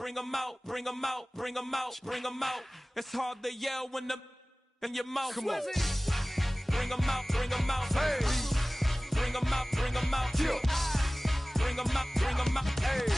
bring them out, bring them out, bring them out, bring them out. It's hard to yell when the in your mouth. Come on. Bring them out, bring them out. Hey. Bring them out, bring them out. Yeah. Bring them out, bring them out. Hey.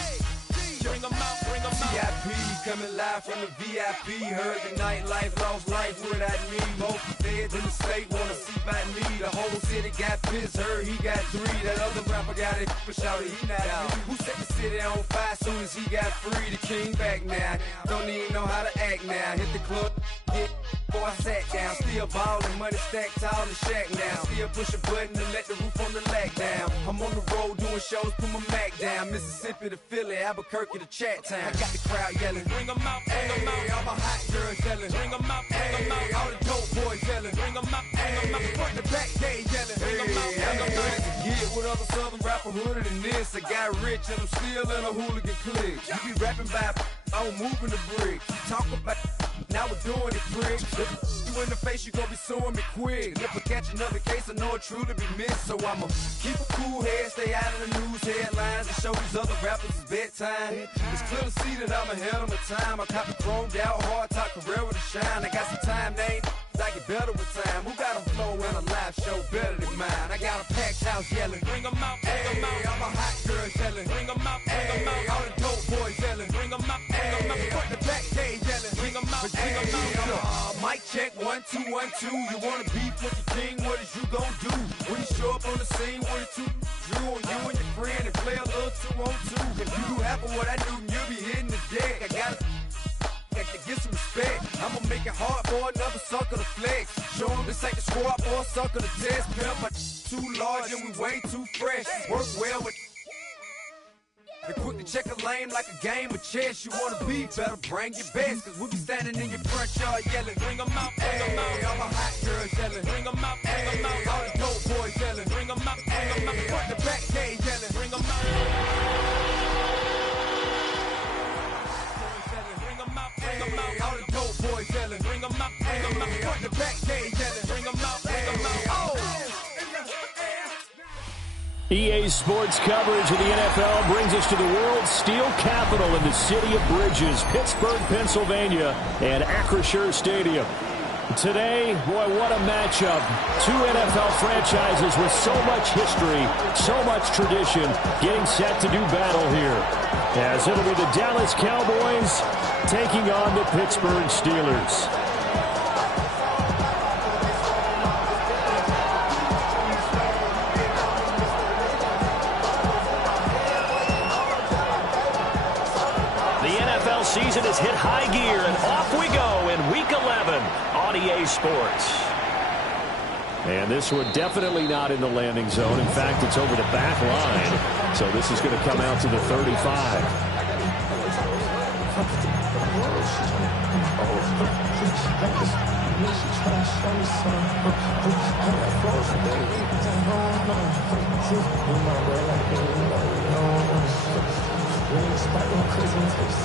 Bring them out, bring them out. VIP coming live from the VIP. Heard the nightlife, lost life without me. Most feds in the state wanna see by me. The whole city got pissed, heard he got 3. That other rapper got it, but shouted he not out. Who set the city on fire soon as he got free? The king back now, don't even know how to act now. Hit the club, hit. Before I sat down, still ballin', money stacked tall in shack now. Still push a button to let the roof on the lag down. I'm on the road doing shows, put my Mac down. Mississippi to Philly, Albuquerque to Chat Town. I got the crowd yelling, bring them out, bring them out. All my hot girls yelling, bring them out, bring them out. All the dope boys yelling, bring them out, bring them out. Front the back gate yelling, bring them out, bring them out. Get with other southern rapper hooded than this. I got rich and I'm still in a hooligan clique. You be rapping by, I'm moving the brick. Talk about, now we're doing it, prick. You in the face, you gon' be suing me quick. If I catch another case, I know it truly be missed. So I'ma keep a cool head, stay out of the news headlines, and show these other rappers it's bedtime. It's clear to see that I'm ahead of my time. I cop the chromed out, hard top career with a shine. I got some time, name. I get better with time. Who got a flow and a live show better than mine? I got a packed house yelling, bring them out, bring them out. All my hot girls yelling, bring them out, bring them out. All the dope boys yelling, bring them out, bring them out. Front the back gate yelling, bring them out, bring them out. Mic check 1 2 1 2. You wanna beef with the king? What is you gon' do when you show up on the scene with a 2 drew on you and your friend and play a little 2 on 2? If you do half of what I do, you'll be hitting the deck. I gotta get some respect. I'ma make it hard for another sucker to flex. Show him this ain't the squad for a sucker to test. Pimp, my too large and we way too fresh. Work well with and quick to check a lane like a game of chess. You wanna be better, bring your best. Cause we be standing in your front yard yelling, bring them out, bring them out. All my hot girls yelling, bring them out, bring them out. All the dope boys yelling, bring them out, bring them out. Front the back gate yelling, bring them out. All the dope boys yelling, bring them out, bring them out. Front the back gate yelling, bring them out, bring them out. EA Sports coverage of the NFL brings us to the world's steel capital in the city of Bridges, Pittsburgh, Pennsylvania, and Acrisure Stadium. Today, boy, what a matchup. 2 NFL franchises with so much history, so much tradition, getting set to do battle here. As it'll be the Dallas Cowboys taking on the Pittsburgh Steelers. Season has hit high gear, and off we go in Week 11 on EA Sports. And this one definitely not in the landing zone. In fact, it's over the back line. So this is going to come out to the 35.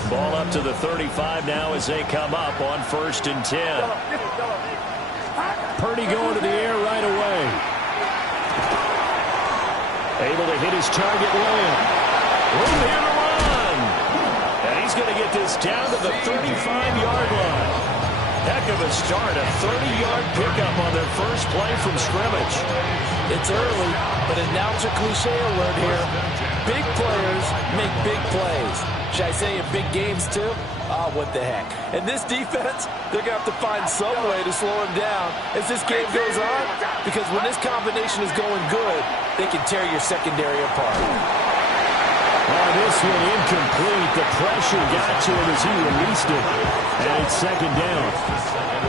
Ball up to the 35 now as they come up on 1st and 10. Purdy going to the air right away. Able to hit his target Lamb. Room here to run. And he's going to get this down to the 35-yard line. Heck of a start, a 30-yard pickup on their first play from scrimmage. It's early, but announcer cliche alert here. Big players make big plays. Should I say in big games too? Ah, what the heck. And this defense, they're going to have to find some way to slow him down as this game goes on, because when this combination is going good, they can tear your secondary apart. Oh, this one incomplete. The pressure got to him as he released it. And it's 2nd down.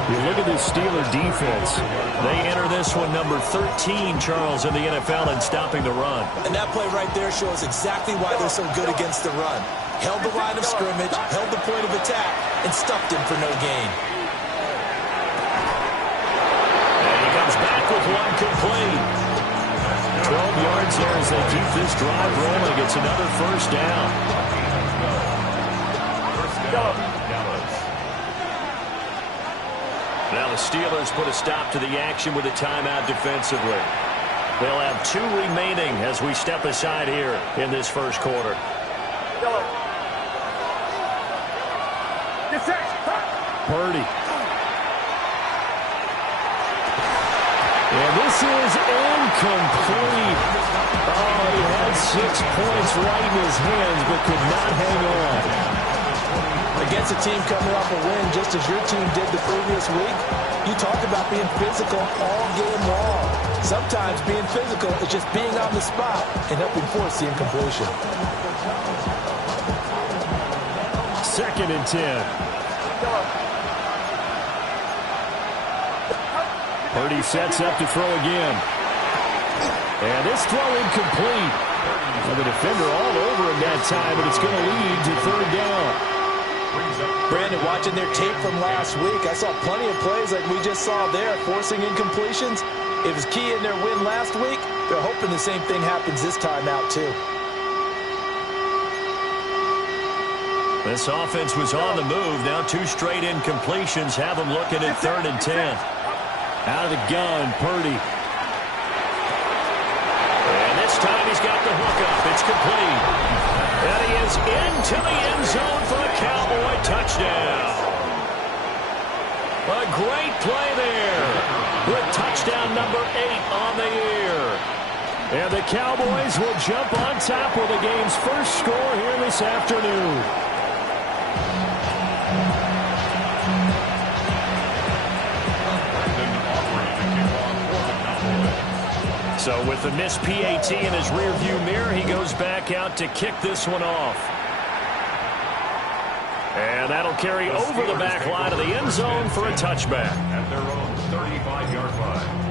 You look at this Steeler defense. They enter this one number 13, Charles, in the NFL in stopping the run. And that play right there shows exactly why they're so good against the run. Held the line of scrimmage, held the point of attack, and stuffed him for no gain. And he comes back with one complete. 12 yards there as they keep this drive rolling. It's another 1st down. Now the Steelers put a stop to the action with a timeout defensively. They'll have 2 remaining as we step aside here in this 1st quarter. Purdy. And this is incomplete. Oh, he had 6 points right in his hands, but could not hang on. Against a team coming off a win, just as your team did the previous week, you talked about being physical all game long. Sometimes being physical is just being on the spot and helping force the incompletion. 2nd and 10. Purdy sets up to throw again. And this throw incomplete. And the defender all over him that time, but it's going to lead to 3rd down. Brandon, watching their tape from last week, I saw plenty of plays like we just saw there, forcing incompletions. It was key in their win last week. They're hoping the same thing happens this time out, too. This offense was on the move. Now 2 straight incompletions have them looking at 3rd and 10. Out of the gun, Purdy. And this time he's got the hook up. It's complete. And he is into the end zone for a Cowboy touchdown. A great play there. With touchdown number 8 on the year. And the Cowboys will jump on top with the game's first score here this afternoon. So with the missed PAT in his rearview mirror, he goes back out to kick this one off. And that'll carry over the back line of the end zone for a touchback. At their own 35-yard line.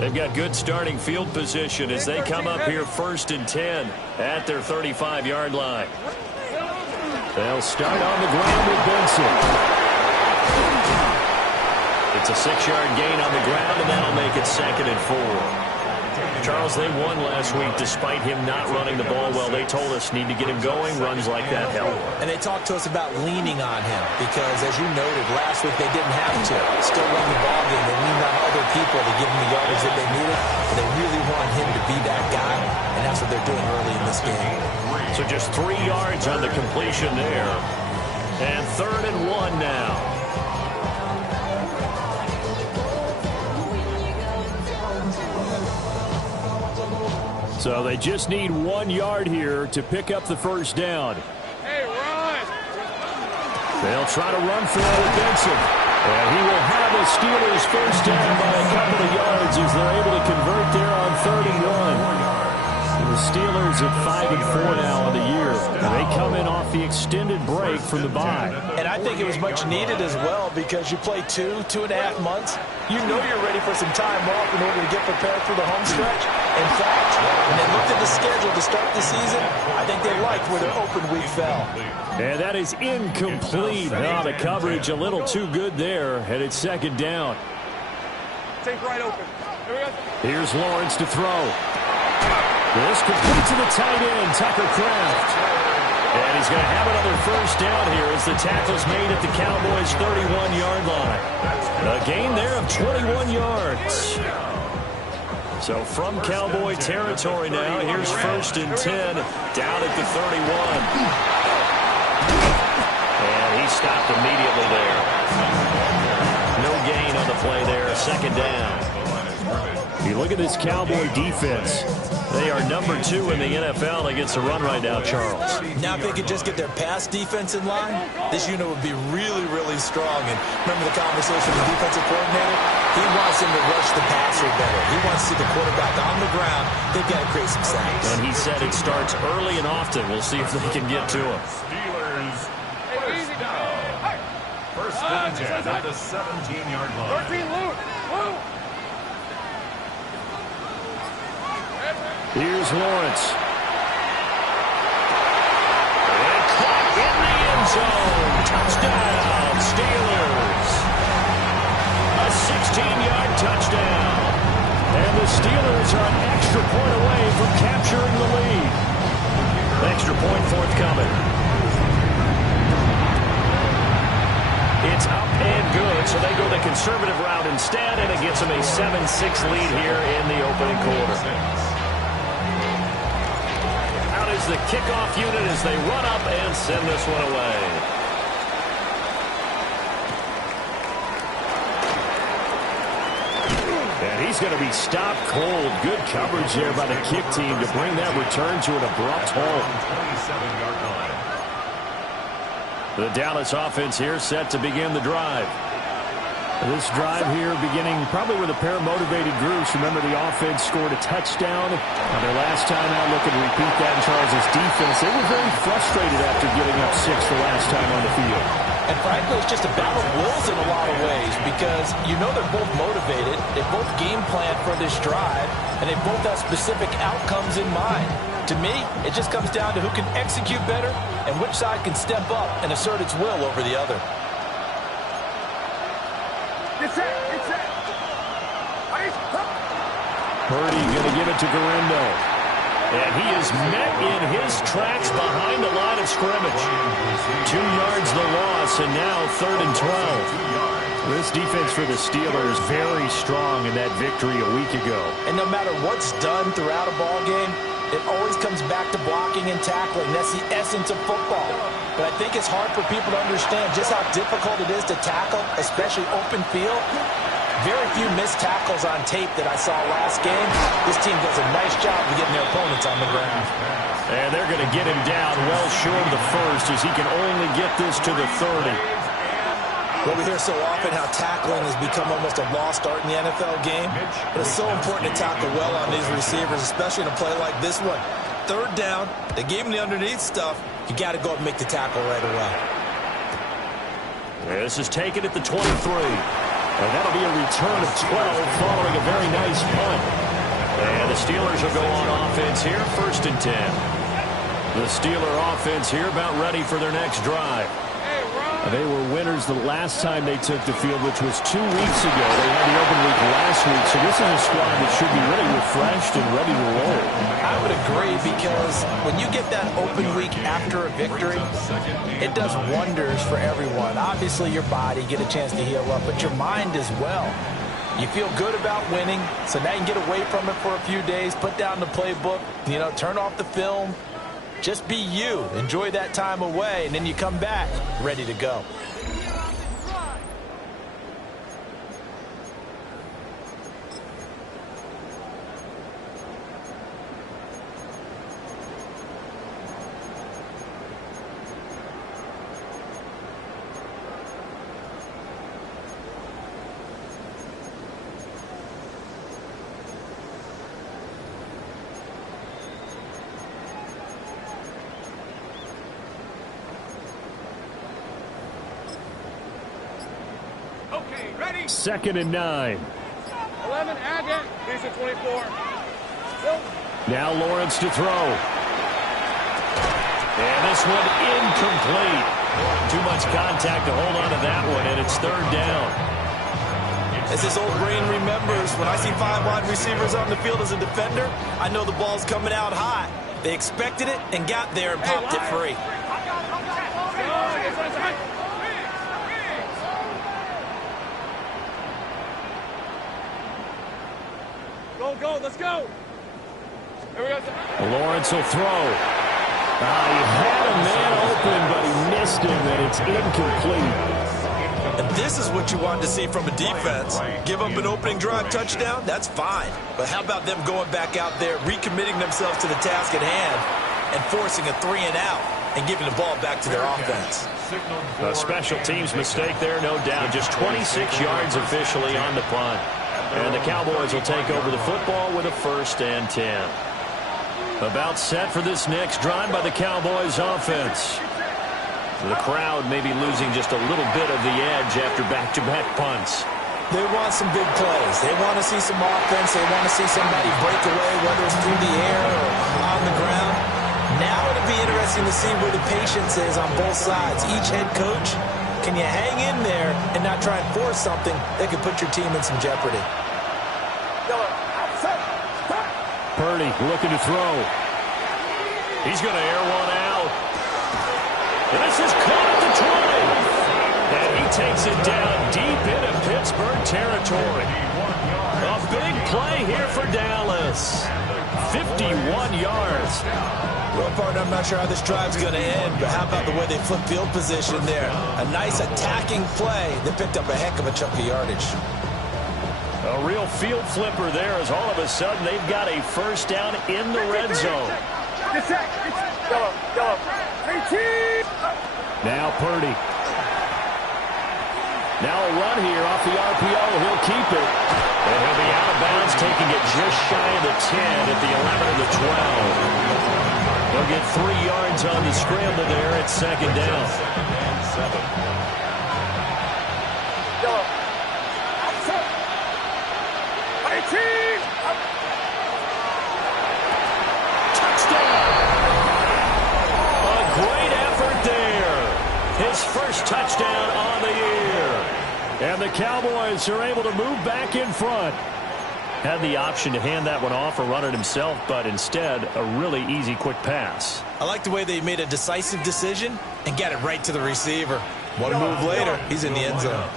They've got good starting field position as they come up here 1st and 10 at their 35-yard line. They'll start on the ground with Benson. It's a 6-yard gain on the ground, and that'll make it 2nd and 4. Charles, they won last week despite him not running the ball well. They told us need to get him going. Runs like that help. And they talked to us about leaning on him because, as you noted, last week they didn't have to. Still run the ball game. They leaned on other people to give them the yardage that they needed. And they really want him to be that guy, and that's what they're doing early in this game. So just 3 yards on the completion there. And 3rd and 1 now. So they just need 1 yard here to pick up the first down. Hey, run! They'll try to run for it with Benson. And he will have the Steelers first down by a couple of yards as they're able to convert there on 3rd and 1. The Steelers at 5-4 now on the year. And they come in off the extended break from the bye. And I think it was much needed as well because you play 2.5 months. You know you're ready for some time off in order to get prepared for the home stretch. In fact, when they looked at the schedule to start the season, I think they liked where their open week fell. And that is incomplete. Oh, the coverage a little too good there. And it's 2nd down. Take right open. Here we go. Here's Lawrence to throw. This complete to the tight end, Tucker Kraft. And he's going to have another first down here as the tackle's made at the Cowboys' 31-yard line. A gain there of 21 yards. So from Cowboy territory now, here's 1st and 10 down at the 31. And he stopped immediately there. No gain on the play there, 2nd down. You look at this Cowboy defense. They are number 2 in the NFL against the run right now, Charles. Now, if they could just get their pass defense in line, this unit would be really, really strong. And remember the conversation with the defensive coordinator? He wants them to rush the passer better. He wants to see the quarterback on the ground. They've got to create some sacks. And he said it starts early and often. We'll see if they can get to him. Steelers first down. 1st and 10 at the 17-yard line. 13, Luke. Luke. Here's Lawrence. And caught in the end zone. Touchdown, Steelers. A 16-yard touchdown. And the Steelers are an extra point away from capturing the lead. Extra point forthcoming. It's up and good, so they go the conservative route instead, and it gets them a 7-6 lead here in the opening quarter. Out is the kickoff unit as they run up and send this one away. And he's going to be stopped cold. Good coverage there by the kick team to bring that return to an abrupt halt. 27-yard line. The Dallas offense here set to begin the drive. This drive here beginning probably with a pair of motivated groups. Remember, the offense scored a touchdown on their last time out. Looking to repeat that in Charles' defense. They were very frustrated after giving up 6 the last time on the field. And frankly, it's just a battle of wills in a lot of ways because you know they're both motivated. They both game plan for this drive, and they both have specific outcomes in mind. To me, it just comes down to who can execute better and which side can step up and assert its will over the other. Purdy going to give it to Garindo. And he is met in his tracks behind the line of scrimmage. 2 yards the loss, and now 3rd and 12. This defense for the Steelers very strong in that victory a week ago. And no matter what's done throughout a ball game, it always comes back to blocking and tackling. That's the essence of football. But I think it's hard for people to understand just how difficult it is to tackle, especially open field. Very few missed tackles on tape that I saw last game. This team does a nice job of getting their opponents on the ground. And they're going to get him down well short of the first as he can only get this to the 30. Well, we hear so often how tackling has become almost a lost art in the NFL game. But it's so important to tackle well on these receivers, especially in a play like this one. 3rd down, they gave him the underneath stuff. You got to go up and make the tackle right away. This is taken at the 23. And that'll be a return of 12 following a very nice punt. And the Steelers will go on offense here, 1st and 10. The Steeler offense here about ready for their next drive. They were winners the last time they took the field, which was 2 weeks ago. They had the open week last week, so this is a squad that should be really refreshed and ready to roll. I would agree because when you get that open week after a victory, it does wonders for everyone. Obviously, your body, get a chance to heal up, but your mind as well. You feel good about winning, so now you can get away from it for a few days, put down the playbook, turn off the film. Just be you. Enjoy that time away, and then you come back ready to go. Ready? 2nd and 9. 11, add that. These are 24. Now Lawrence to throw. And this one incomplete. Too much contact to hold on to that one, and it's 3rd down. As this old brain remembers, when I see 5 wide receivers on the field as a defender, I know the ball's coming out high. They expected it and got there and popped it free. Go, let's go. Here we go. Lawrence will throw. He had a man open, but he missed him, and it's incomplete. And this is what you want to see from a defense. Give up an opening drive touchdown, that's fine. But how about them going back out there, recommitting themselves to the task at hand, and forcing a 3 and out, and giving the ball back to their offense. A special teams mistake there, no doubt. Just 26 yards officially on the punt. And the Cowboys will take over the football with a 1st and 10. About set for this next drive by the Cowboys offense. The crowd may be losing just a little bit of the edge after back-to-back punts. They want some big plays. They want to see some offense. They want to see somebody break away, whether it's through the air or on the ground. Now it'll be interesting to see where the patience is on both sides. Each head coach, can you hang in there and not try and force something that could put your team in some jeopardy? Purdy looking to throw. He's going to air one out. This is caught at the 20. And he takes brings it down deep into Pittsburgh territory. A big play here for Dallas. 51 yards. Well, partner, I'm not sure how this drive's going to end, but how about the way they flip field position there? A nice attacking play that picked up a heck of a chunk of yardage. A real field flipper there as all of a sudden they've got a first down in the red zone. Now Purdy. Now a run here off the RPO. He'll keep it. And he'll be out of bounds, taking it just shy of the 10 at the 11 of the 12. They'll get 3 yards on the scramble there at second down. Touchdown! A great effort there. His first touchdown on the year. And the Cowboys are able to move back in front. Had the option to hand that one off or run it himself, but instead, a really easy, quick pass. I like the way they made a decisive decision and got it right to the receiver. One move later, he's in the end zone.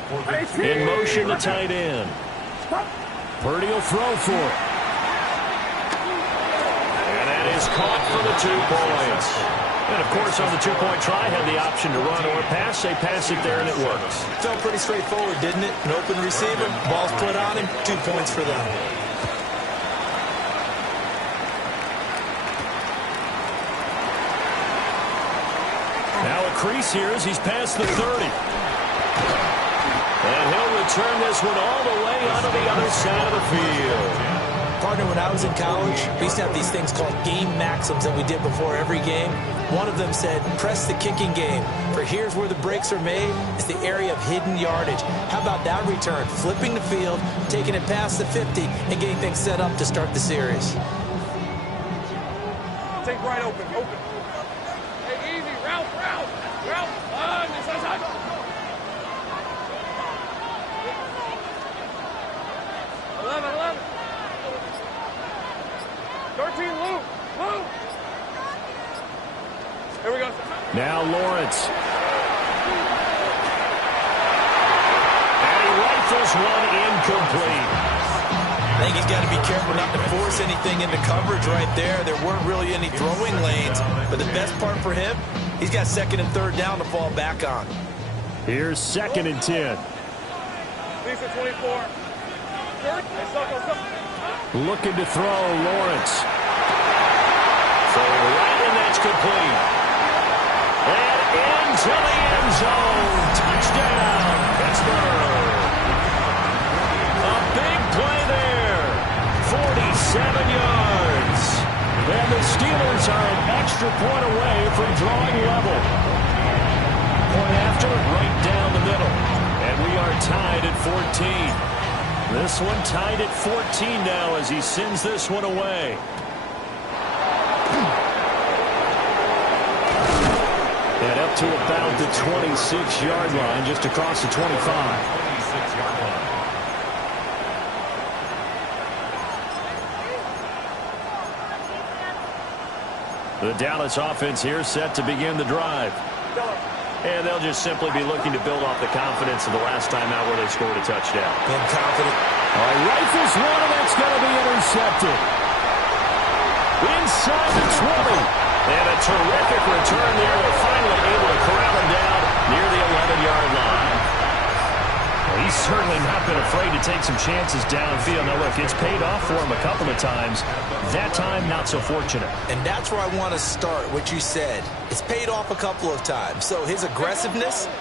In motion, the tight end. Purdy will throw for it. And that is caught for the 2 points. And, of course, on the 2-point try, had the option to run or pass. They pass it there, and it works. Felt pretty straightforward, didn't it? An open receiver, ball's put on him, 2 points for them. Now a crease here as he's past the 30. And he'll return this one all the way onto the other side of the field. Partner, when I was in college, we used to have these things called game maxims that we did before every game. One of them said, press the kicking game, for here's where the breaks are made. It's the area of hidden yardage. How about that return? Flipping the field, taking it past the 50, and getting things set up to start the series. Take right open. Hey, easy. Route. This side. 11. 13, Luke. Here we go. Now Lawrence. And he rifles one incomplete. I think he's got to be careful not to force anything into coverage right there. There weren't really any throwing lanes. But the best part for him, he's got 2nd and 3rd down to fall back on. Here's 2nd and 10. Lisa 24. Looking to throw, Lawrence. Right, and that's complete. And into the end zone. Touchdown, Pittsburgh. A big play there. 47 yards. And the Steelers are an extra point away from drawing level. Point after, right down the middle. And we are tied at 14. This one tied at 14 now as he sends this one away. And up to about the 26-yard line, just across the 25. 26-yard line. The Dallas offense here set to begin the drive. And they'll just simply be looking to build off the confidence of the last time out where they scored a touchdown. Been confident. Rifles one, and that's going to be intercepted. Inside the 20. And a terrific return there. They're finally able to corral him down near the 11-yard line. Well, he's certainly not been afraid to take some chances downfield. Now, look, it's paid off for him a couple of times. That time, not so fortunate. And that's where I want to start, what you said. It's paid off a couple of times. So his aggressiveness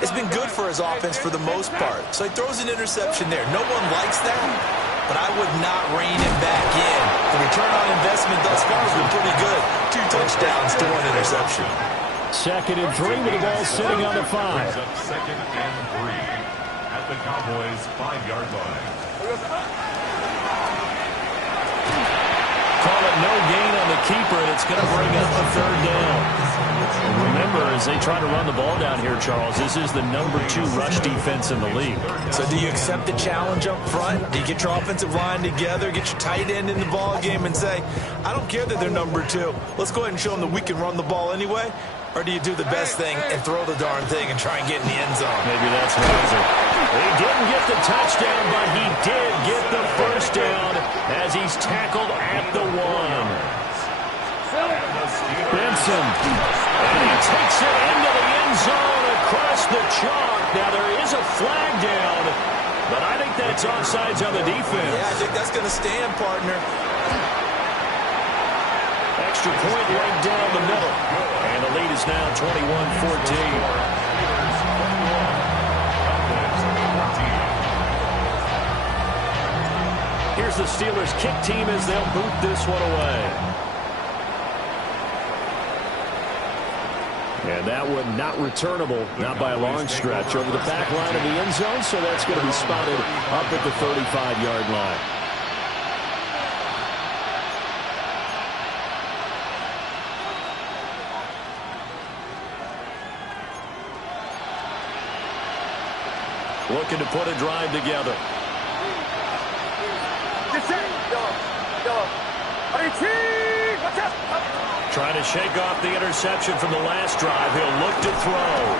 has been good for his offense for the most part. So he throws an interception there. No one likes that, but I would not rein him back in. The return on investment thus far has been pretty good. 2 touchdowns to 1 interception. 2nd and 3 with the ball sitting on the 5. 2nd and 3 at the Cowboys' 5-yard line. Call it no gain on the keeper, and it's going to bring up a 3rd down. And remember, as they try to run the ball down here, Charles, this is the number 2 rush defense in the league. So do you accept the challenge up front? Do you get your offensive line together, get your tight end in the ball game and say, I don't care that they're number 2. Let's go ahead and show them that we can run the ball anyway? Or do you do the best thing and throw the darn thing and try and get in the end zone? Maybe that's wiser. He didn't get the touchdown, but he did get the first down as he's tackled at the 1. Benson. And he takes it into the end zone across the chalk. Now there is a flag down, but I think that's offsides on the defense. Yeah, I think that's going to stand, partner. Extra point right down the middle. And the lead is now 21-14. Here's the Steelers' kick team as they'll boot this one away. And that one not returnable, not by a long stretch, over the back line of the end zone, so that's going to be spotted up at the 35-yard line. Looking to put a drive together. Trying to shake off the interception from the last drive. He'll look to throw.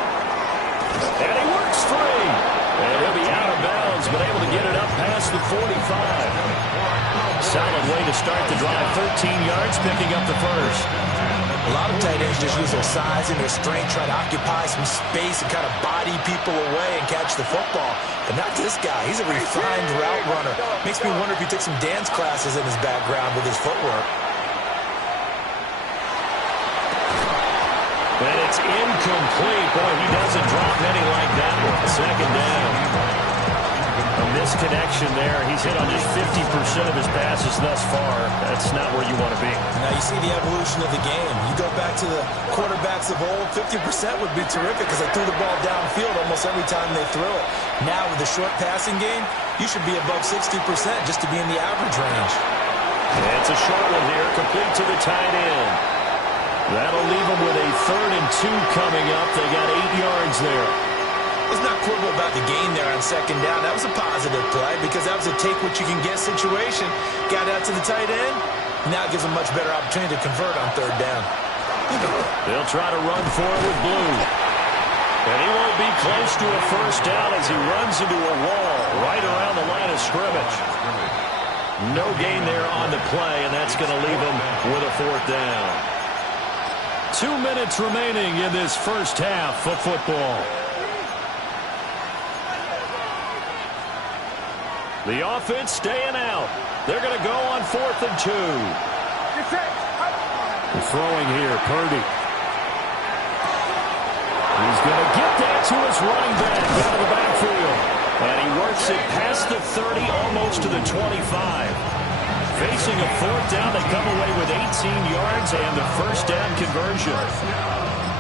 And he works free. And he'll be out of bounds, but able to get it up past the 45. Solid way to start the drive. 13 yards, picking up the first. A lot of tight ends just use their size and their strength, try to occupy some space and kind of body people away and catch the football. But not this guy. He's a refined route runner. Makes me wonder if he took some dance classes in his background with his footwork. And it's incomplete. Boy, he doesn't drop many like that one. Second down. A misconnection there. He's hit on just 50% of his passes thus far. That's not where you want to be. Now you see the evolution of the game. You go back to the quarterbacks of old, 50% would be terrific because they threw the ball downfield almost every time they threw it. Now with the short passing game, you should be above 60% just to be in the average range. It's a short one here, complete to the tight end. That'll leave them with a 3rd and 2 coming up. They got 8 yards there. Let's not quibble about the gain there on second down. That was a positive play because that was a take-what-you-can-get situation. Got out to the tight end. Now it gives them much better opportunity to convert on 3rd down. They'll try to run for it with Blue. And he won't be close to a first down as he runs into a wall right around the line of scrimmage. No gain there on the play, and that's going to leave him with a 4th down. 2 minutes remaining in this first half of football. The offense staying out. They're going to go on 4th and 2. Throwing here, Purdy. He's going to get that to his running back out of the backfield. And he works it past the 30, almost to the 25. Facing a 4th down, they come away with 18 yards and the first down conversion.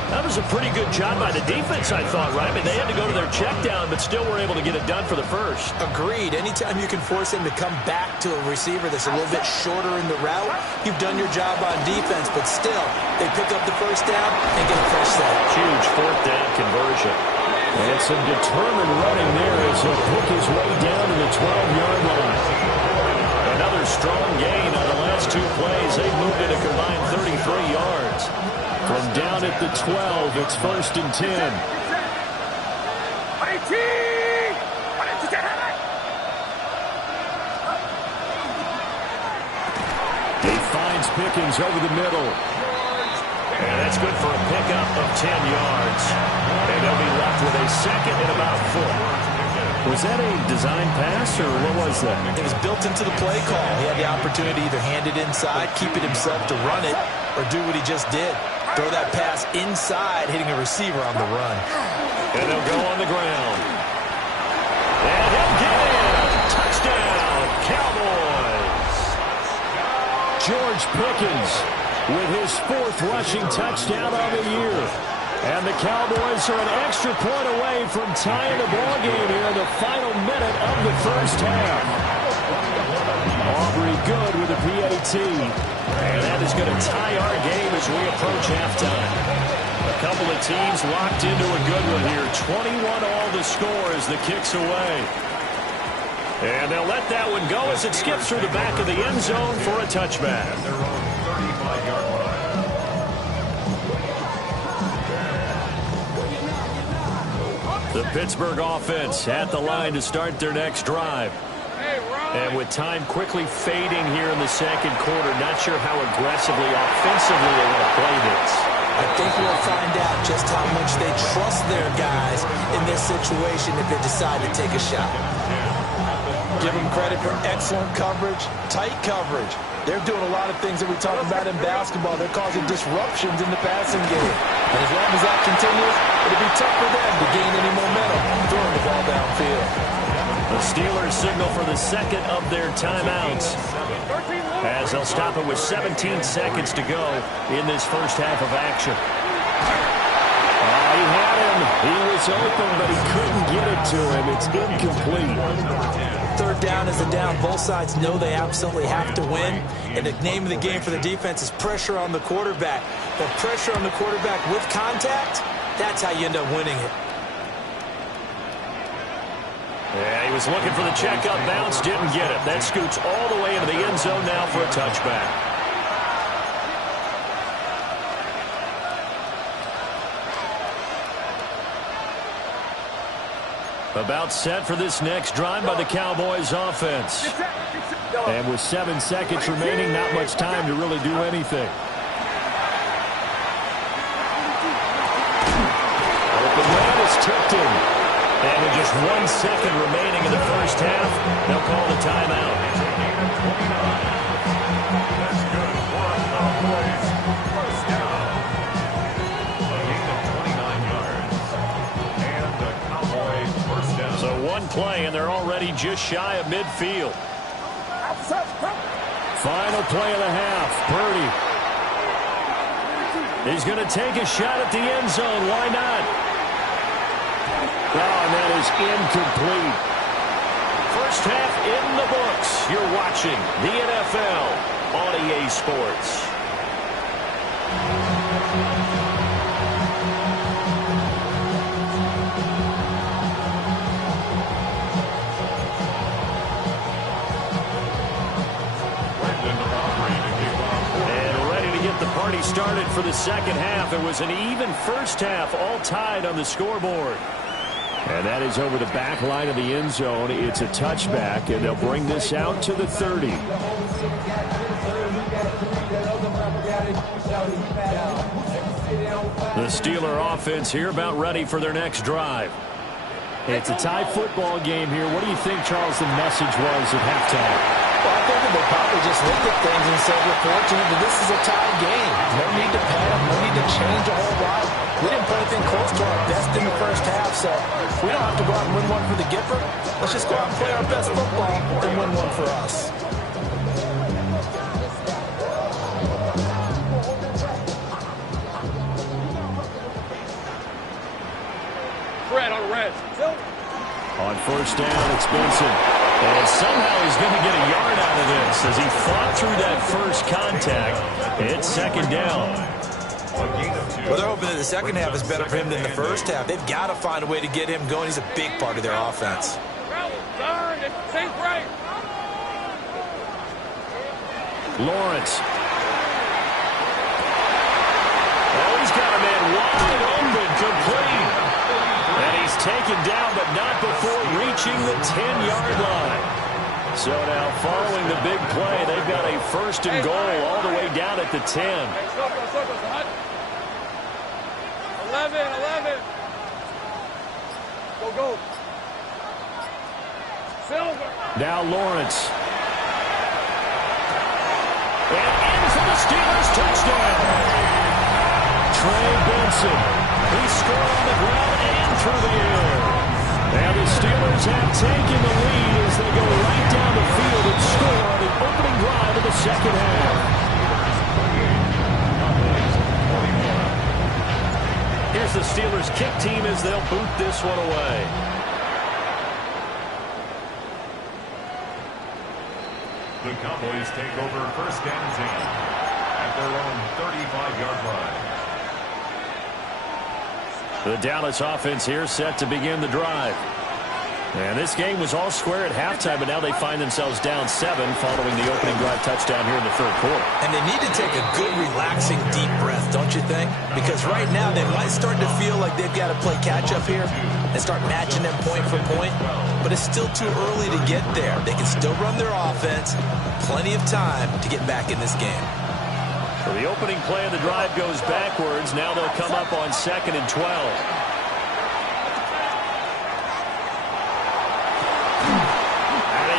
That was a pretty good job by the defense, I thought, right? I mean, they had to go to their check down, but still were able to get it done for the first. Agreed. Anytime you can force him to come back to a receiver that's a little bit shorter in the route, you've done your job on defense, but still, they pick up the first down and get a fresh set. Huge 4th down conversion. And some determined running there as he'll pick his way down to the 12-yard line. Another strong gain on the last 2 plays. They moved it a combined 33 yards. From down at the 12, it's 1st and 10. He finds Pickens over the middle. And that's good for a pickup of 10 yards. And they'll be left with a 2nd and about a foot. Was that a design pass, or what was that? It was built into the play call. He had the opportunity to either hand it inside, keep it himself to run it, or do what he just did. Throw that pass inside, hitting a receiver on the run. And they'll go on the ground. And he'll get in. Touchdown, Cowboys. George Pickens with his 4th rushing touchdown of the year. And the Cowboys are an extra point away from tying the ball game here in the final minute of the first half. Aubrey good with a PAT. And that is going to tie our game as we approach halftime. A couple of teams locked into a good one here. 21 all the score as the kick's away. And they'll let that one go as it skips through the back of the end zone for a touchback. They're on 35-yard line. The Pittsburgh offense at the line to start their next drive. And with time quickly fading here in the second quarter, not sure how aggressively, offensively they want to play this. I think we'll find out just how much they trust their guys in this situation if they decide to take a shot. Give them credit for excellent coverage, tight coverage. They're doing a lot of things that we talk about in basketball. They're causing disruptions in the passing game. And as long as that continues, it'll be tough for them to gain any momentum throwing the ball downfield. The Steelers signal for the second of their timeouts, as they'll stop it with 17 seconds to go in this first half of action. He had him. He was open, but he couldn't get it to him. It's incomplete. Third down is a down. Both sides know they absolutely have to win. And the name of the game for the defense is pressure on the quarterback. But pressure on the quarterback with contact, that's how you end up winning it. Yeah, he was looking for the checkup bounce, didn't get it. That scoots all the way into the end zone now for a touchback. About set for this next drive by the Cowboys offense. And with 7 seconds remaining, not much time to really do anything. Open man is tipped in. And with just 1 second remaining in the first half, they'll call the timeout. That's good for the Cowboys. First down. A gain of 29 yards. And the Cowboys first down. So 1 play, and they're already just shy of midfield. Final play of the half. Purdy. He's going to take a shot at the end zone. Why not? Oh, and that is incomplete. First half in the books. You're watching the NFL on EA Sports. And ready to get the party started for the second half. It was an even first half, all tied on the scoreboard. And that is over the back line of the end zone. It's a touchback, and they'll bring this out to the 30. The Steeler offense here about ready for their next drive. It's a tie football game here. What do you think, Charles, the message was at halftime? Well, I think they probably just looked at things and said, we're fortunate that this is a tie game. No need to panic, no need to change a whole lot. We didn't play anything close to our best in the first half, so we don't have to go out and win one for the Gipper. Let's just go out and play our best football and win one for us. Red on red. On first down, it's Benson. And somehow he's going to get a yard out of this as he fought through that first contact. It's second down. Well, they're hoping that the second half is better for him than the first half. They've got to find a way to get him going. He's a big part of their offense. Lawrence. Oh, he's got a man wide open, complete. And he's taken down, but not before reaching the 10-yard line. So now, following the big play, they've got a first and goal all the way down at the 10. 11. Go. Silver. Now Lawrence. And in for the Steelers touchdown. Trey Benson. He scored on the ground and through the air. Now the Steelers have taken the lead as they go right down the field and score on the opening drive of the second half. Here's the Steelers kick team as they'll boot this one away. The Cowboys take over first and 10 at their own 35-yard line. The Dallas offense here set to begin the drive. And this game was all square at halftime, but now they find themselves down 7 following the opening drive touchdown here in the third quarter. And they need to take a good, relaxing, deep breath, don't you think? Because right now they might start to feel like they've got to play catch-up here and start matching them point for point. But it's still too early to get there. They can still run their offense. Plenty of time to get back in this game. So the opening play of the drive goes backwards. Now they'll come up on 2nd and 12.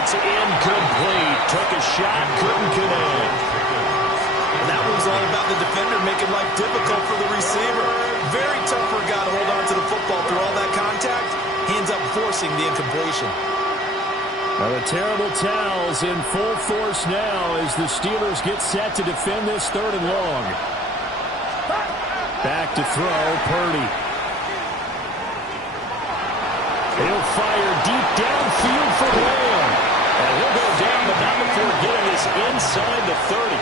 It's incomplete. Took a shot, couldn't connect. And that was all about the defender making life difficult for the receiver. Very tough for a guy to hold on to the football through all that contact. He ends up forcing the incompletion. Now the terrible towels in full force now as the Steelers get set to defend this 3rd and long. Back to throw, Purdy. He'll fire deep downfield for Lamb. And he'll go down, but not before getting this inside the 30.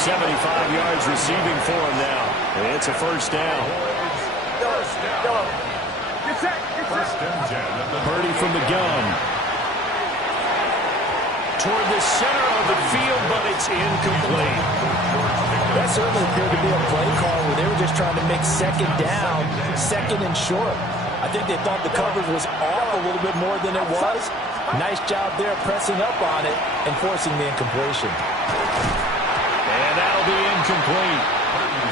75 yards receiving for him now. And it's a first down. First and 10. Purdy from the gun. Toward the center of the field, but it's incomplete. That certainly appeared to be a play call where they were just trying to make 2nd down, 2nd and short. I think they thought the coverage was off a little bit more than it was. Nice job there pressing up on it and forcing the incompletion. And that'll be incomplete.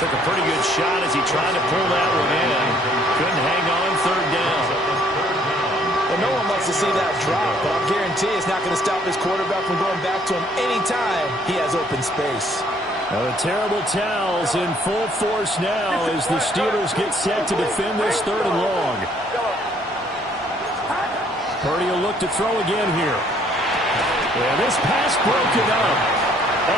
Took a pretty good shot as he tried to pull that one in. Couldn't hang on 3rd down. Well, no one wants to see that drop, but I'll guarantee it's not going to stop his quarterback from going back to him anytime he has open space. Now the terrible towels in full force now as the Steelers get set to defend this 3rd and long. Purdy will look to throw again here. And this pass broken up.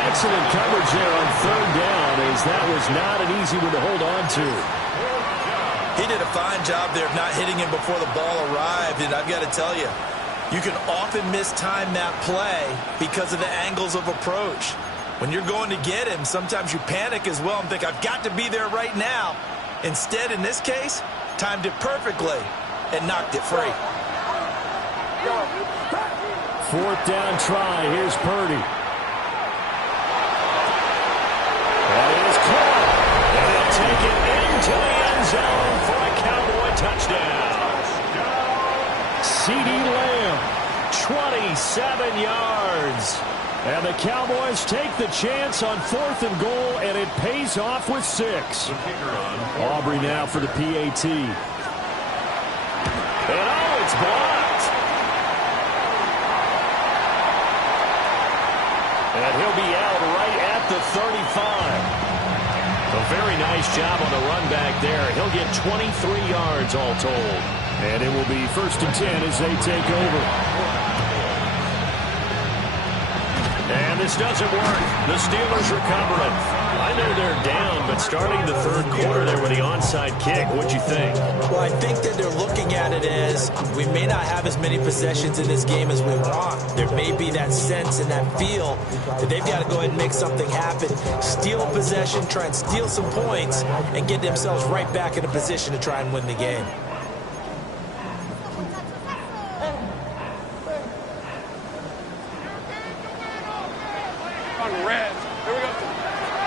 Excellent coverage there on 3rd down as that was not an easy one to hold on to. He did a fine job there of not hitting him before the ball arrived, and I've got to tell you, you can often mistime that play because of the angles of approach. When you're going to get him, sometimes you panic as well and think, I've got to be there right now. Instead, in this case, timed it perfectly and knocked it free. 4th down try. Here's Purdy. That is caught. And they'll take it into the end zone for a Cowboy touchdown. CeeDee Lamb, 27 yards. And the Cowboys take the chance on 4th and goal, and it pays off with 6. Aubrey now for the PAT. And oh, it's blocked. And he'll be out right at the 35. A very nice job on the run back there. He'll get 23 yards all told. And it will be 1st and 10 as they take over. And this doesn't work. The Steelers recover it. I know they're down, but starting the 3rd quarter there with the onside kick, what'd you think? Well, I think that they're looking at it as we may not have as many possessions in this game as we want. There may be that sense and that feel that they've got to go ahead and make something happen. Steal a possession, try and steal some points, and get themselves right back in a position to try and win the game.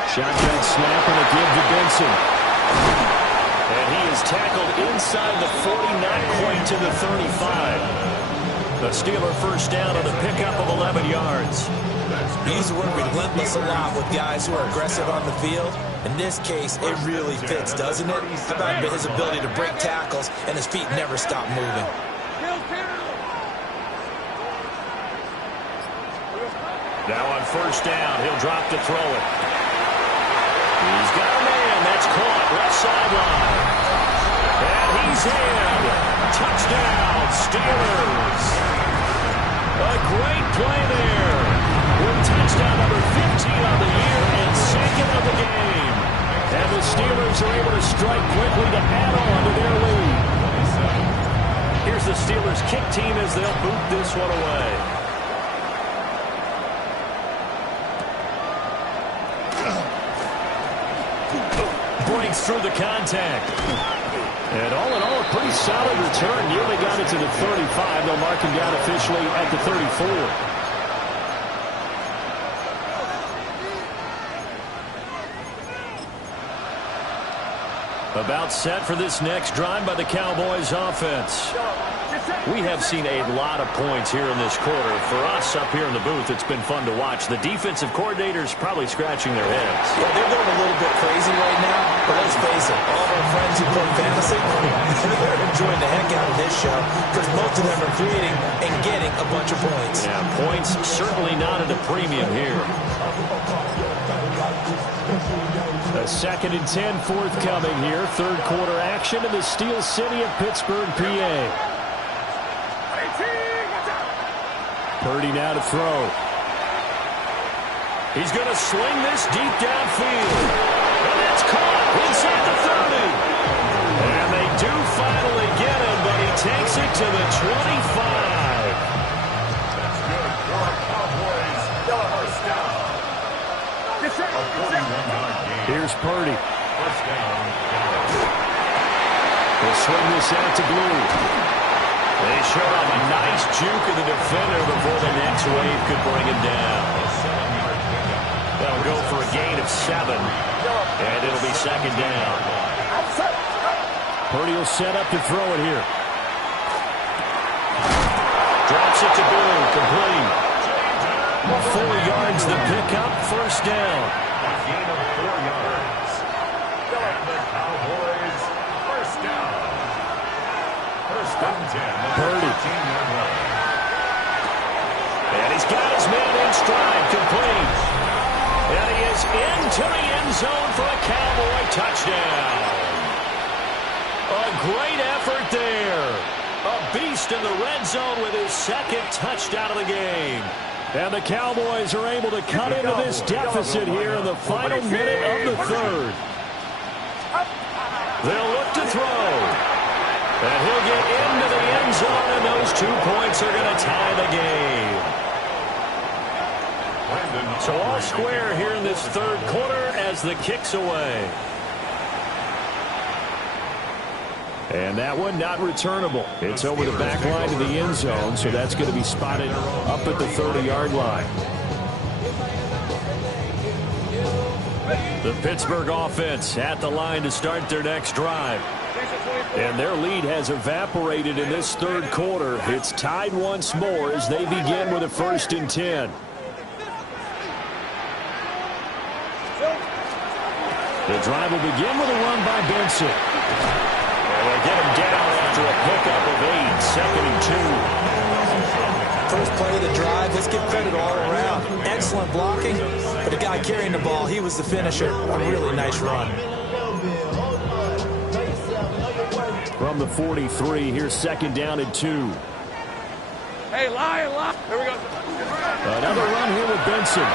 Shotgun snap and a give to Benson. And he is tackled inside the 40, not quite to the 35. The Steeler first down on the pickup of 11 yards. He used the word relentless a lot with guys who are aggressive on the field. In this case, it really fits, doesn't it? How about his ability to break tackles and his feet never stop moving? Now on first down, he'll drop to throw it. He's got a man. That's caught. Left sideline. And he's in. Touchdown, Steelers. A great play there. With touchdown number 15 on the year and 2nd of the game. And the Steelers are able to strike quickly to add on to their lead. Here's the Steelers kick team as they'll boot this one away. Breaks through the contact. And all in all, a pretty solid return. Nearly got it to the 35. They'll mark him down officially at the 34. About set for this next drive by the Cowboys offense. We have seen a lot of points here in this quarter. For us up here in the booth, it's been fun to watch. The defensive coordinators probably scratching their heads. Yeah, they're going a little bit crazy right now, but let's face it, all of our friends who play fantasy, they're enjoying the heck out of this show because most of them are creating and getting a bunch of points. Yeah, points certainly not at a premium here. A 2nd and 10 forthcoming here. Third quarter action in the Steel City of Pittsburgh, PA. Purdy now to throw. He's going to sling this deep downfield. And it's caught inside the 30. And they do finally get him, but he takes it to the 25. That's good for Cowboys. First down. Here's Purdy. First down. They'll swing this out to Blue. They show off a nice juke of the defender before the next wave could bring him down. That'll go for a gain of 7. And it'll be 2nd down. Purdy will set up to throw it here. Drops it to Blue. Complete. 4 yards the pickup. First down. A gain of 4 yards. And the Cowboys first down. First and 10. Purdy. And he's got his man in stride. Complete. And he is into the end zone for a Cowboy touchdown. A great effort there. A beast in the red zone with his 2nd touchdown of the game. And the Cowboys are able to cut into this deficit here in the final minute of the 3rd. They'll look to throw. And he'll get into the end zone, and those 2 points are going to tie the game. So all square here in this 3rd quarter as the kick's away. And that one not returnable. It's over the back line to the end zone, so that's going to be spotted up at the 30-yard line. The Pittsburgh offense at the line to start their next drive. And their lead has evaporated in this 3rd quarter. It's tied once more as they begin with a 1st and 10. The drive will begin with a run by Benson. They'll get him down after a pickup of 8, 2nd and 2. First play of the drive, let's give credit all around. Excellent blocking, but the guy carrying the ball, he was the finisher. A really nice run. From the 43, here's 2nd down and 2. Hey, Lion. Here we go. Another run here with Benson.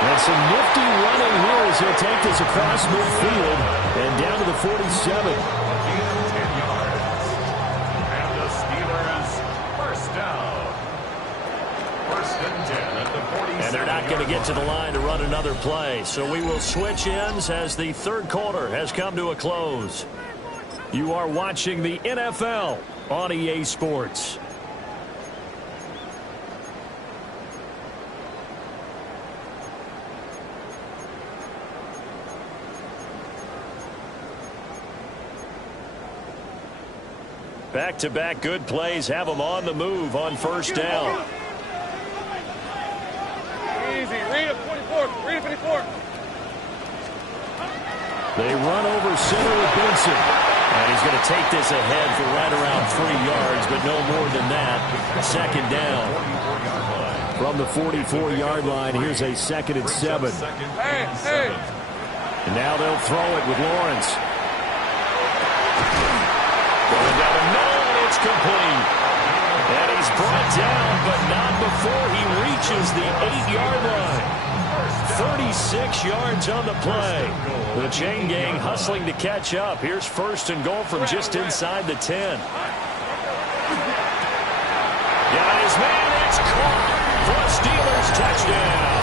And some nifty running here as he'll take this across midfield and down to the 47. And they're not going to get to the line to run another play. So we will switch ends as the 3rd quarter has come to a close. You are watching the NFL on EA Sports. Back-to-back good plays have them on the move on 1st down. Easy. Read it, 24. Read it, 54. They run over center with Benson. And he's going to take this ahead for right around 3 yards, but no more than that. 2nd down. From the 44-yard line, here's a 2nd and 7. Hey. And now they'll throw it with Lawrence. Going down the middle, and it's complete. And he's brought down, but not before he reaches the 8-yard line. 36 yards on the play. The chain gang hustling to catch up. Here's 1st and goal from just inside the 10. Got his man. It's caught for a Steelers touchdown.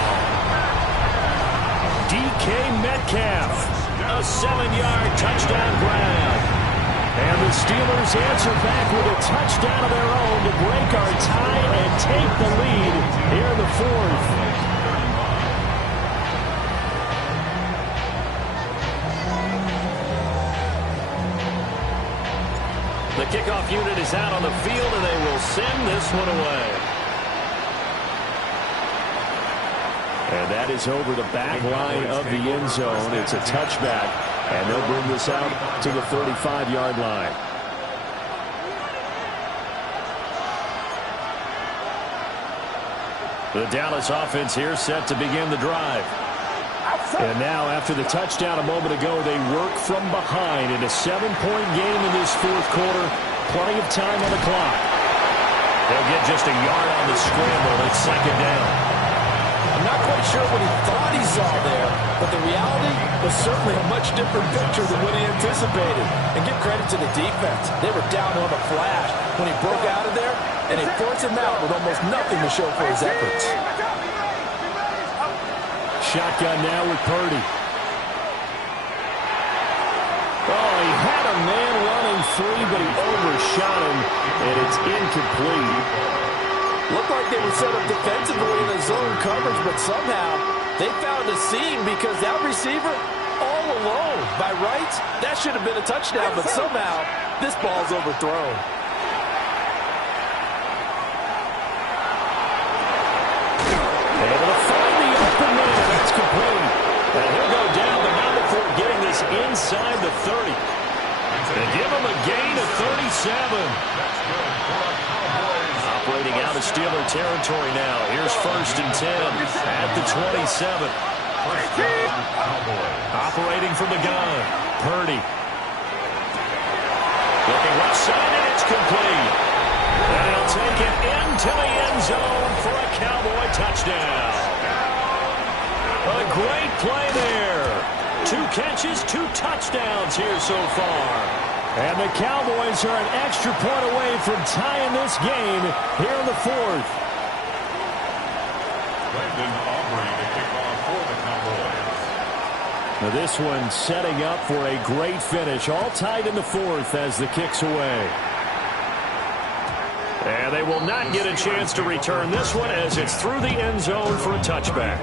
DK Metcalf, a 7-yard touchdown grab. And the Steelers answer back with a touchdown. touchdown of their own to break our tie and take the lead here in the fourth. The kickoff unit is out on the field, and they will send this one away. And that is over the back line of the end zone. It's a touchback, and they'll bring this out to the 35-yard line. The Dallas offense here set to begin the drive. And now, after the touchdown a moment ago, they work from behind in a 7-point game in this fourth quarter. Plenty of time on the clock. They'll get just a yard on the scramble. It's second down. I'm not quite sure what he thought he saw there, but the reality was certainly a much different picture than what he anticipated. And give credit to the defense. They were down on a flash when he broke out of there, and they forced him out with almost nothing to show for his efforts. Shotgun now with Purdy. Oh, he had a man running free, but he overshot him, and it's incomplete. Looked like they were set up defensively in a zone coverage, but somehow they found a seam because that receiver all alone. By rights, that should have been a touchdown, but somehow this ball's overthrown. Able to find the open man. That's complete. And he'll go down the mound before getting this inside the 30. And give him a gain of 37. Operating out of Steeler territory now. Here's 1st and 10 at the 27. Operating from the gun. Purdy. Looking left side, and it's complete. And he'll take it into the end zone for a Cowboy touchdown. A great play there. 2 catches, 2 touchdowns here so far. And the Cowboys are an extra point away from tying this game here in the fourth. Brandon Aubrey to kick off for the Cowboys. Now this one setting up for a great finish. All tied in the fourth as the kick's away. And they will not get a chance to return this one as it's through the end zone for a touchback.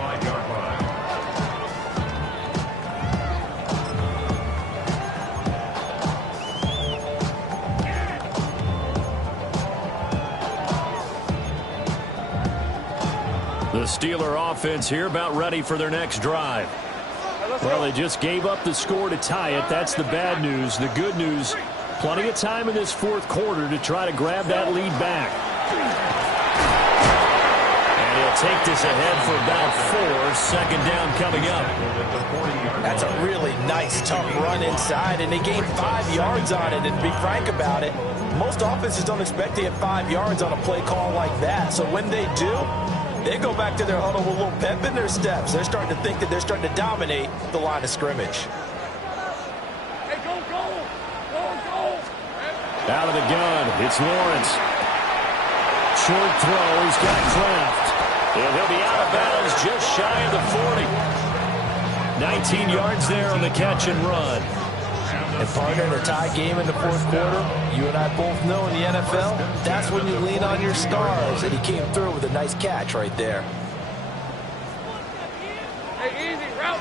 The Steeler offense here about ready for their next drive. Well, they just gave up the score to tie it. That's the bad news. The good news, plenty of time in this fourth quarter to try to grab that lead back. And he'll take this ahead for about 4. Second down coming up. That's a really nice, tough run inside, and they gained 5 yards on it. And to be frank about it, most offenses don't expect to get 5 yards on a play call like that. So when they do, they go back to their huddle with a little pep in their steps. They're starting to think that they're starting to dominate the line of scrimmage. Hey, go, go! Go, go! Out of the gun, it's Lawrence. Short throw, he's got Kraft. And he'll be out of bounds just shy of the 40. 19 yards there on the catch and run. And partner, in a tie game in the fourth quarter, you and I both know in the NFL, that's when you lean on your stars. And he came through with a nice catch right there. Hey, easy, route.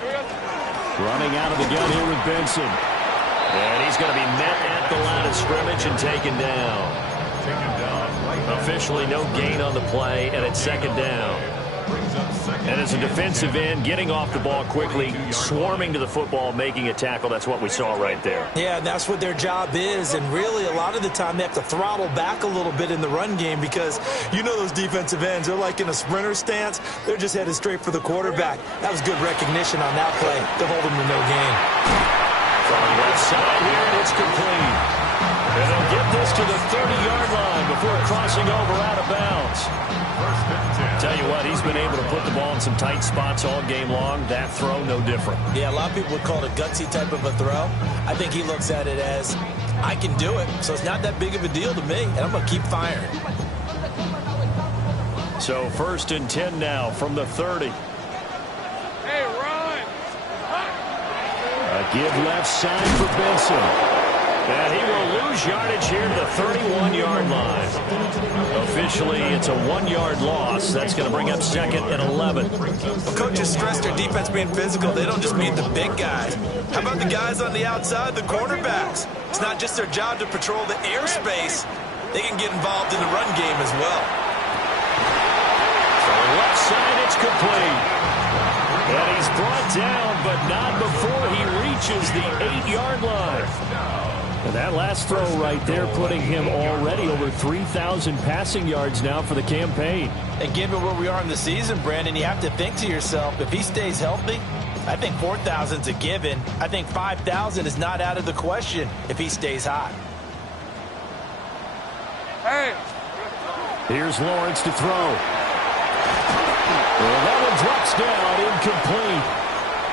Here we go. Running out of the gun here with Benson. And he's going to be met at the line of scrimmage and taken down. Officially no gain on the play, and it's second down. And as a defensive end, getting off the ball quickly, swarming to the football, making a tackle, that's what we saw right there. Yeah, that's what their job is, and really a lot of the time they have to throttle back a little bit in the run game because you know those defensive ends, they're like in a sprinter stance. They're just headed straight for the quarterback. That was good recognition on that play to hold them to no gain. From the left side here, and it's complete. And they'll get this to the 30-yard line before crossing over out of bounds. Tell you what, he's been able to put the ball in some tight spots all game long. That throw, no different. Yeah, a lot of people would call it a gutsy type of a throw. I think he looks at it as, I can do it, so it's not that big of a deal to me, and I'm going to keep firing. So 1st and 10 now from the 30. Hey, run! A give left side for Benson. And he will lose yardage here to the 31-yard line. Officially, it's a 1-yard loss. That's going to bring up second and 11. Well, coaches stress their defense being physical. They don't just mean the big guys. How about the guys on the outside, the cornerbacks? It's not just their job to patrol the airspace. They can get involved in the run game as well. So left side, it's complete. And he's brought down, but not before he reaches the 8-yard line. And that last throw right there putting him already over 3,000 passing yards now for the campaign. And given where we are in the season, Brandon, you have to think to yourself, if he stays healthy, I think 4,000's a given. I think 5,000 is not out of the question if he stays hot. Hey. Here's Lawrence to throw. Well, that one drops down, incomplete.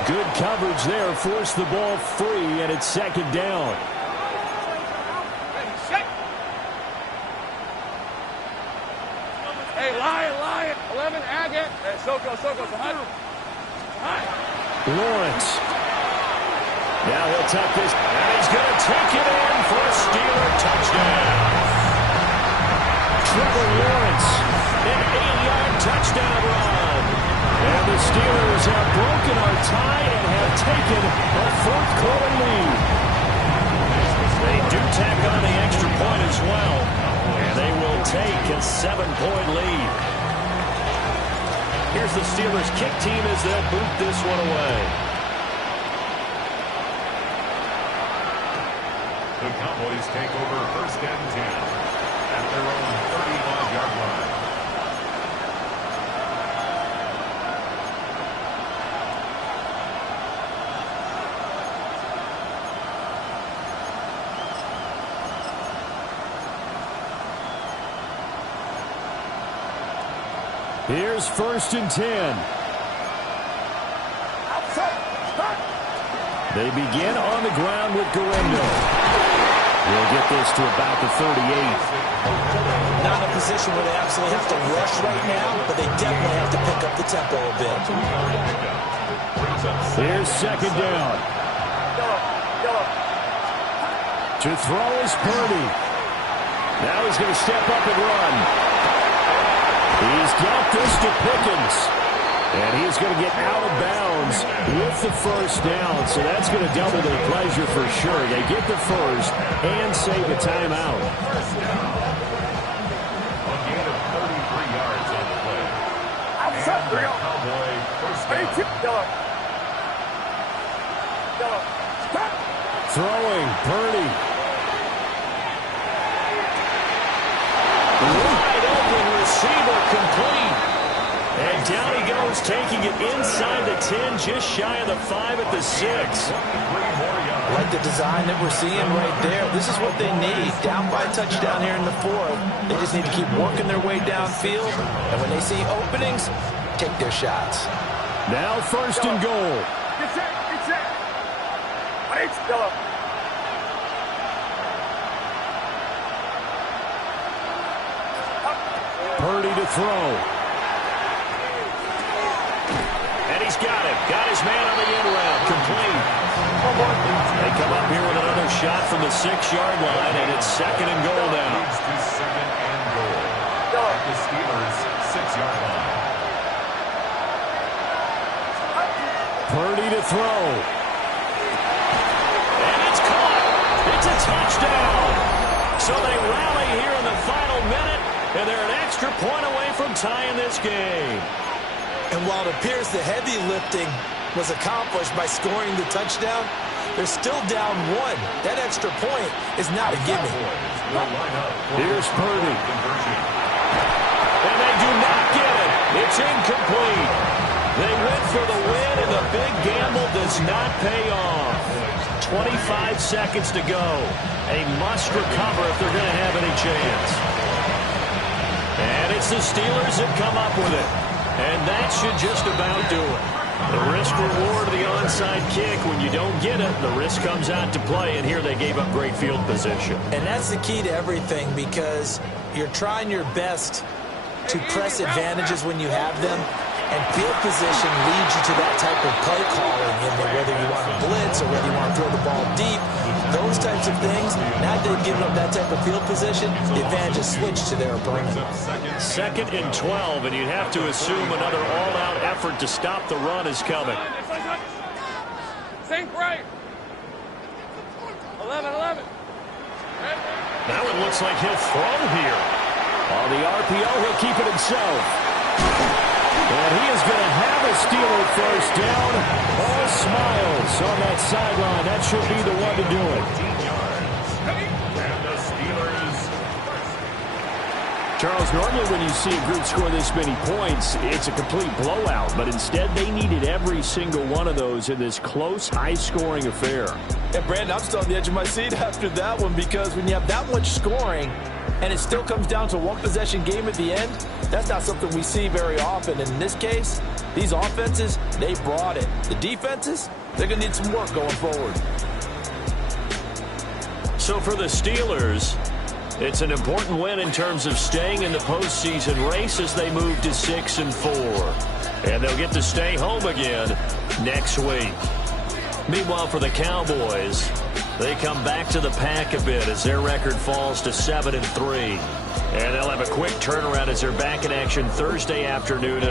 Good coverage there, forced the ball free, and it's second down. Hey, Lion. 11, Agate. Hey, Soko, behind. Lawrence. Now he'll tuck this, and he's going to take it in for a Steeler touchdown. Trevor Lawrence, an 8-yard touchdown run. And the Steelers have broken our tie and have taken a fourth-quarter lead. They do tack on the extra point as well, and they will take a 7-point lead. Here's the Steelers kick team as they'll boot this one away. The Cowboys take over first and 10 at their own 35-yard line. Here's first and 10. They begin on the ground with Guendo. He'll get this to about the 38. Not in a position where they absolutely have to rush right now, but they definitely have to pick up the tempo a bit. Here's second down. To throw is Purdy. Now he's going to step up and run. He's got this to Pickens. And he's going to get out of bounds with the first down. So that's going to double their pleasure for sure. They get the first and save a timeout. A gain of 33 yards on the play. And the Cowboy first down. Throwing, Purdy. Wide open receiver complete. And down he goes, taking it inside the 10, just shy of the 5 at the 6. Like the design that we're seeing right there. This is what they need. Down by a touchdown here in the 4th. They just need to keep working their way downfield. And when they see openings, take their shots. Now first and goal. Get set. Purdy to throw. And he's got him. Got his man on the end route. Complete. They come up here with another shot from the 6-yard line, and it's second and goal now. Second and goal at the Steelers' 6-yard line. Purdy to throw. And it's caught. It's a touchdown. So they rally here in the final minute, and they're an extra point away from tying this game. And while it appears the heavy lifting was accomplished by scoring the touchdown, they're still down 1. That extra point is not a gimme. Here's Purdy. And they do not get it. It's incomplete. They went for the win, and the big gamble does not pay off. 25 seconds to go. A must recover if they're going to have any chance. And it's the Steelers that come up with it. And that should just about do it. The risk-reward of the onside kick, when you don't get it, the risk comes out to play, and here they gave up great field position. And that's the key to everything, because you're trying your best to press advantages when you have them. And field position leads you to that type of play calling in there, whether you want to blitz or whether you want to throw the ball deep. Those types of things, now they've given up that type of field position, the advantage is switched to their opponent. 2nd and 12, and you'd have to assume another all-out effort to stop the run is coming. Sink right. 11. Now it looks like he'll throw here. On the RPO, he'll keep it himself. And he is going to have a Steeler first down. All smiles on that sideline. That should be the one to do it. And the Steelers. Charles, normally when you see a group score this many points, it's a complete blowout. But instead, they needed every single one of those in this close, high-scoring affair. And, Brandon, I'm still on the edge of my seat after that one because when you have that much scoring and it still comes down to one-possession game at the end, that's not something we see very often. And in this case, these offenses, they brought it. The defenses, they're going to need some work going forward. So for the Steelers, it's an important win in terms of staying in the postseason race as they move to 6-4. And they'll get to stay home again next week. Meanwhile, for the Cowboys, they come back to the pack a bit as their record falls to 7-3. And they'll have a quick turnaround as they're back in action Thursday afternoon at